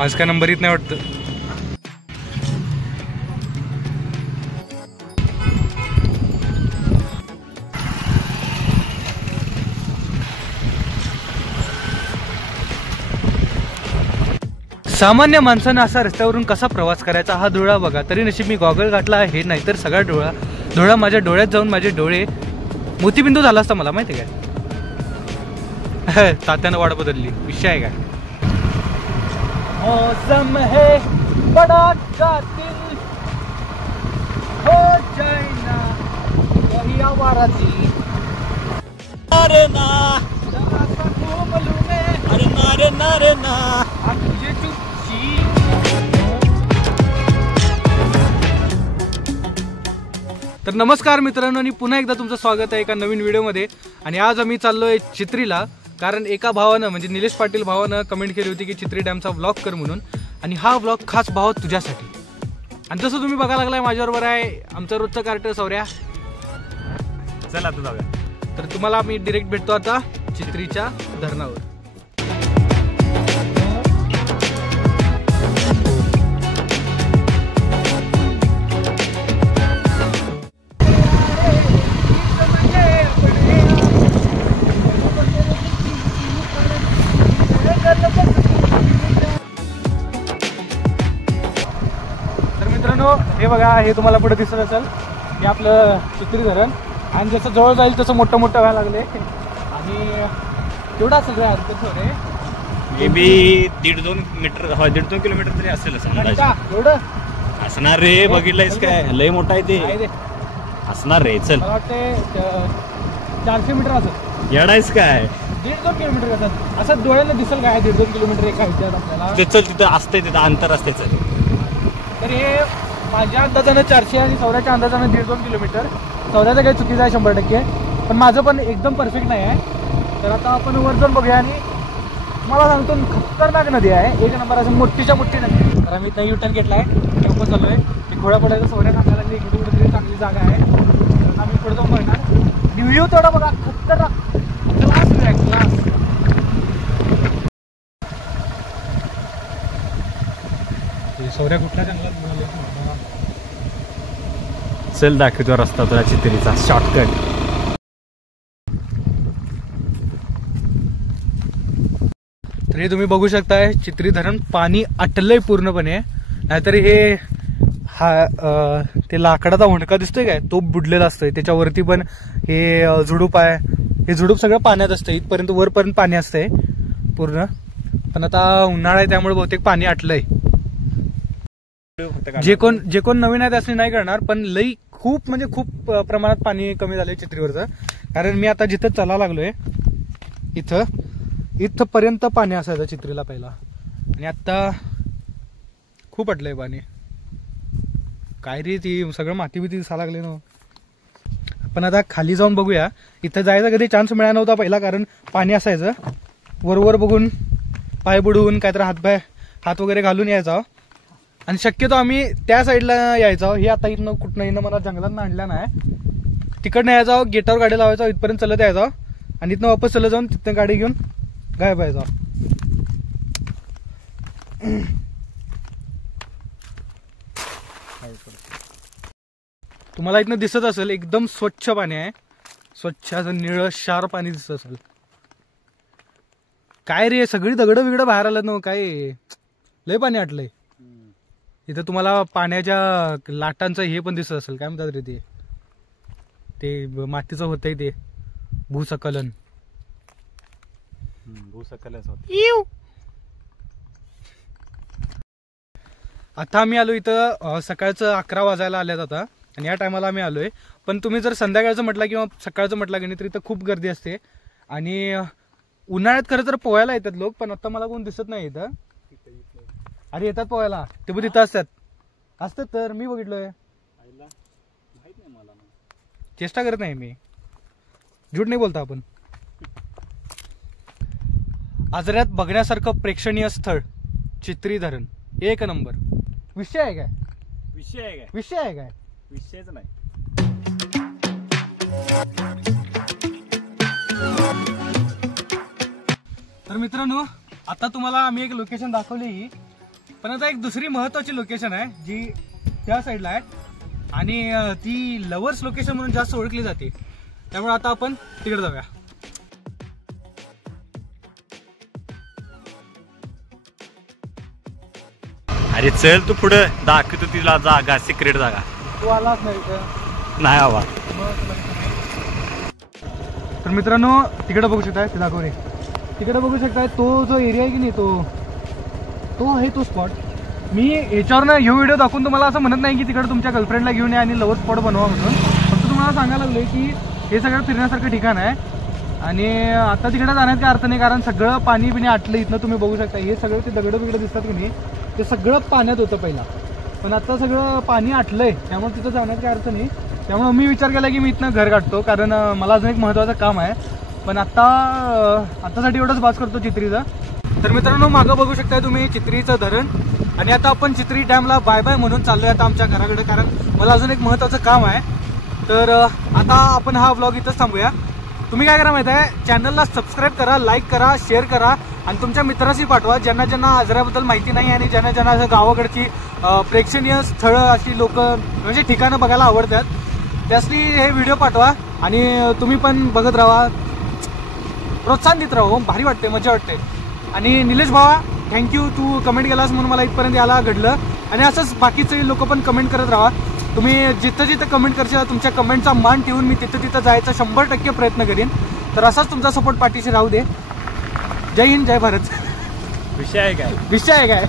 आज काय नंबर येत नाही वाटतं. सामान्य माणसानं असा रस्त्यावरून कसा प्रवास करायचा हा धुळा बघा. तरी नशीब मी गॉगल घातला आहे, नाहीतर सगळा धुळा माझ्या डोळ्यात जाऊन माझे डोळे मोतीबिंदू झाला असता. मला माहिती आहे काय तात्यानं वाट बदलली विषय आहे काय. मौसम है बड़ा कातिल हो जाए ना वही आवाराती अरे ना घूम लूं मैं अरे ना रे ना रे ना तुझे चुपची. तर नमस्कार मित्रांनो आणि पुन्हा एकदा तुमचं स्वागत आहे एका नवीन व्हिडिओमध्ये. आणि आज आम्ही चाललोय चित्रीला, कारण एका भावानं म्हणजे निलेश पाटील भावानं कमेंट केली होती की चित्री डॅमचा व्लॉग कर म्हणून. आणि हा व्लॉग खास भाव तुझ्यासाठी. आणि जसं तुम्ही बघायला लागलाय माझ्याबरोबर आहे आमचं रोजचं कार्ट सौर्या. चला आता जाऊया. तर तुम्हाला मी डिरेक्ट भेटतो आता चित्रीच्या धरणावर. हे बघा, हे तुम्हाला पुढे दिसत असेल हे आपलं चित्री धरण. आणि जसं जवळ जाईल तसं मोठं मोठं व्हायला लागले. आणि तेवढं असेल रे थोडे मे बी 1.5-2 मीटर, 1.5-2 किलोमीटर तरी असेल एवढं असणार रे. बघितलंयस काय, लय मोठा आहे ते असणार रे. चल मला वाटते 400 मीटर असेल. येडायस काय, 1.5-2 किलोमीटर असेल असं डोळ्याला दिसेल काय. 1.5-2 किलोमीटर एका ह्याच्यात आपल्याला चल तिथं असतंय, तिथं अंतर असते. चल तर हे माझ्या अंदाजानं 400 आणि सौर्याच्या अंदाजानं 1.5-2 किलोमीटर. सौर्याचं काही चुकीचं आहे 100%, पण माझं पण एकदम परफेक्ट नाही आहे. तर आता आपण वर जाऊन बघूया. आणि मला सांगतो खतरनाक नदी आहे, एक नंबर असेल, मोठीच्या मोठी नदी. तर आम्ही इथं युटर्न घेतला आहे, टेम्पो चालू आहे. मी घोडा पडायचं सौर्या सांगायला लागली इकडे कुठेतरी चांगली जागा आहे. तर आम्ही पुढे जाऊन बघणार. व्ह्यू थोडा बघा, खतरनाक क्लास आहे क्लास. सौर्या कुठल्या जंगलात चल दाखवतो रस्ता तुला चित्रीचा शॉर्टकट. तर हे तुम्ही बघू शकताय चित्री धरण पाणी आटलंय पूर्णपणे. नाहीतर हे ते लाकडाचा हुंडका दिसतोय काय, तो बुडलेला असतोय. त्याच्यावरती पण हे झुडूप आहे. हे झुडूप सगळं पाण्यात असतं, इथपर्यंत वरपर्यंत पाणी असतंय पूर्ण. पण आता उन्हाळा आहे त्यामुळे बहुतेक पाणी आटलंय. जे कोण नवीन आहे त्यासाठी नाही करणार, पण लई खूप म्हणजे खूप प्रमाणात पाणी कमी झालंय चित्रीवरचं. कारण मी आता जिथं चला लागलोय इथपर्यंत पाणी असायचं चित्रीला पहिला, आणि आता खूप अटलंय पाणी. काय रे ती सगळं माती बिती दिसायला लागले ना. आपण आता खाली जाऊन बघूया. इथं जायचा कधी चान्स मिळाला नव्हता पहिला, कारण पाणी असायचं. वरवर बघून पाय बुडवून काहीतरी हात वगैरे घालून यायचा. आणि शक्यतो आम्ही त्या साईडला यायचो. हे आता इथनं कुठनं मला जंगलात आणलं नाही, तिकडनं यायचो, गेटावर गाडी लावायचो, इथपर्यंत चलत यायचो आणि इथनं वापस चलत जाऊन तिथनं गाडी घेऊन गायब यायचो. तुम्हाला इथनं दिसत असेल एकदम स्वच्छ पाणी आहे, स्वच्छ असं निळं शार पाणी दिसत असेल. काय रे सगळी दगडं बिगडं बाहेर आलं ना, काय लय पाणी आटलंय. इथं तुम्हाला पाण्याच्या लाटांचं हे पण दिसत असेल, काय म्हणतात रे ते मातीचं होतंय ते भूस्खलन. आता आम्ही आलो इथं सकाळचं 11 वाजायला आल्यात आता, आणि या टायमाला आम्ही आलोय. पण तुम्ही जर संध्याकाळचं म्हटलं किंवा सकाळचं म्हटलं की नाही तर इथं खूप गर्दी असते. आणि उन्हाळ्यात खरं तर पोहायला येतात लोक, पण आता मला कोण दिसत नाही इथं. अरे येतात पोहायला, ते पण तिथं असतात तर मी बघितलोय. चेष्टा करत नाही मी, झूट नाही बोलता आपण. आजऱ्यात बघण्यासारखं प्रेक्षणीय स्थळ चित्री धरण एक नंबर. विषय आहे काय? विषयच नाही. तर मित्रांनो आता तुम्हाला आम्ही एक लोकेशन दाखवली. पण आता एक दुसरी महत्वाची लोकेशन आहे जी त्या साईडला आहे आणि ती लव्हर्स लोकेशन म्हणून जास्त ओळखली जाते. त्यामुळे आता आपण तिकडे जाऊया. अरे चल तू पुढे दाखवतो तिला जागा, सिक्रेट जागा. तू आलाच नाही नाही बाबा. तर मित्रांनो तिकडे बघू शकताय, ते दाखव रे. तिकडे बघू शकताय तो जो एरिया आहे की नाही तो आहे तो स्पॉट. मी याच्यावरनं हे व्हिडिओ दाखवून तुम्हाला असं म्हणत नाही की तिकडे तुमच्या गर्लफ्रेंडला घेऊन या आणि लव्हर स्पॉट बनवा म्हणून. फक्त तुम्हाला सांगायला लागलोय की हे सगळं फिरण्यासारखं ठिकाण आहे आणि आता तिकडे जाण्यात काय अर्थ नाही, कारण सगळं पाणी बिणी आटलं. इथनं तुम्ही बघू शकता हे सगळं ते दगडं बिगडं दिसतात की नाही ते सगळं पाण्यात होतं पहिला, पण आता सगळं पाणी आटलंय त्यामुळे तिथं जाण्यात काय अर्थ नाही. त्यामुळे मी विचार केला की मी इथनं घर काढतो, कारण मला अजून एक महत्त्वाचं काम आहे. पण आतासाठी एवढंच बास करतो चित्रीचं. तर मित्रांनो मागं बघू शकताय तुम्ही चित्रीचं धरण आणि आता आपण चित्री डॅमला बाय बाय म्हणून चाललोय आता आमच्या घराकडे, कारण मला अजून एक महत्त्वाचं काम आहे. तर आता आपण हा व्लॉग इथंच थांबूया. तुम्ही काय करा माहिती आहे, चॅनलला सबस्क्राईब करा, लाईक करा, शेअर करा आणि तुमच्या मित्राशी पाठवा ज्यांना ज्यांना आजऱ्याबद्दल माहिती नाही आणि ज्यांना ज्यांना असं गावाकडची प्रेक्षणीय स्थळं अशी लोक म्हणजे ठिकाणं बघायला आवडतात त्यासनी हे व्हिडिओ पाठवा आणि तुम्ही पण बघत राहा, प्रोत्साहन देत राहा. भारी वाटते, मजा वाटते. आणि निलेश भावा थँक्यू, तू कमेंट केलास म्हणून मला इथपर्यंत यायला घडलं आणि असंच बाकीचे लोक पण कमेंट करत राहा. तुम्ही जिथं जिथं कमेंट करशील तुमच्या कमेंटचा मान ठेवून मी तिथं तिथं जायचा 100% प्रयत्न करीन. तर असाच तुमचा सपोर्ट पाठीशी राहू दे. जय हिंद, जय भारत. विषय आहे काय? विषय आहे काय?